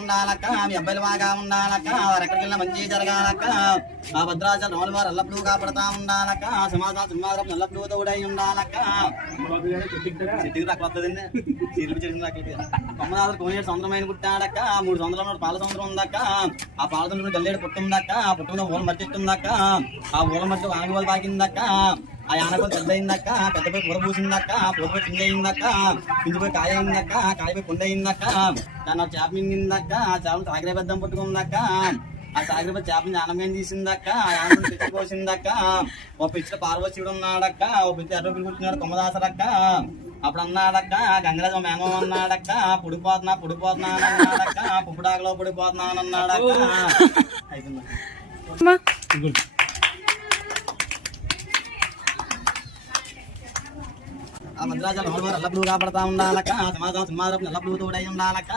ఉండాలక్క మీ అబ్బాయిలు బాగా ఉండాలక్క వారు ఎక్కడికి వెళ్ళినా మంచి జరగాలక్క ఆ భద్రాచలం రోజుల వారు ఎల్లప్పుడూ కాపాడుతా ఉండాలక్క సింహాద్రం ఎల్లప్పుడూ తోడై ఉండాలక్క చెట్టుకి అక్కడ వస్తుందండి చీరలు చెట్టు తొమ్మిది కోనేడు సముద్రమైన పుట్టాడక్క 3 సంవత్సరాల పాల సముద్రం ఉందక్క ఆ పాల సముద్రం గల్లేడు పుట్టుందక్క ఆ పుట్టు ఊళ్ళ మధ్య ఉందక్క ఆ ఊళ్ళ మధ్య ఆనగోలు పాకిందక్క ఆ యానగోలు పెద్ద అయిందక్క పెద్దపై కూర పూసిందక్క పూరపై పిండి అయిందక్క పిండిపోయి కాయ అయిందక్క కాయపై పుండి అయిందక్క దాన్ని చేప మింగిందక్క ఆ చేపను సాగరే పెద్దం పుట్టుకుందక్క ఆ సాగర చేపని యానమేం తీసిందక్క ఆ యానం పిచ్చి పోసిందక్క ఓ పిచ్చిన పార్వశివుడు ఉన్నాడక్క ఓ పిచ్చి ఎర్ర కూర్చున్నాడు కొమ్మదాసరక్క అప్పుడు అన్నాడక్క గంగరాజు మేమో అన్నాడక్క పుడిపోతున్నా అని అన్నాడక్క పుప్పుడాకలో పుడిపోతున్నా అని అన్నాడక్క అయిపోయిందా ఆ భద్రాచలం ఎల్లప్పుడూ కాపాడుతా ఉండాలక్క సింహాద్రం ఎల్లప్పుడూ తోడై ఉండాలక్క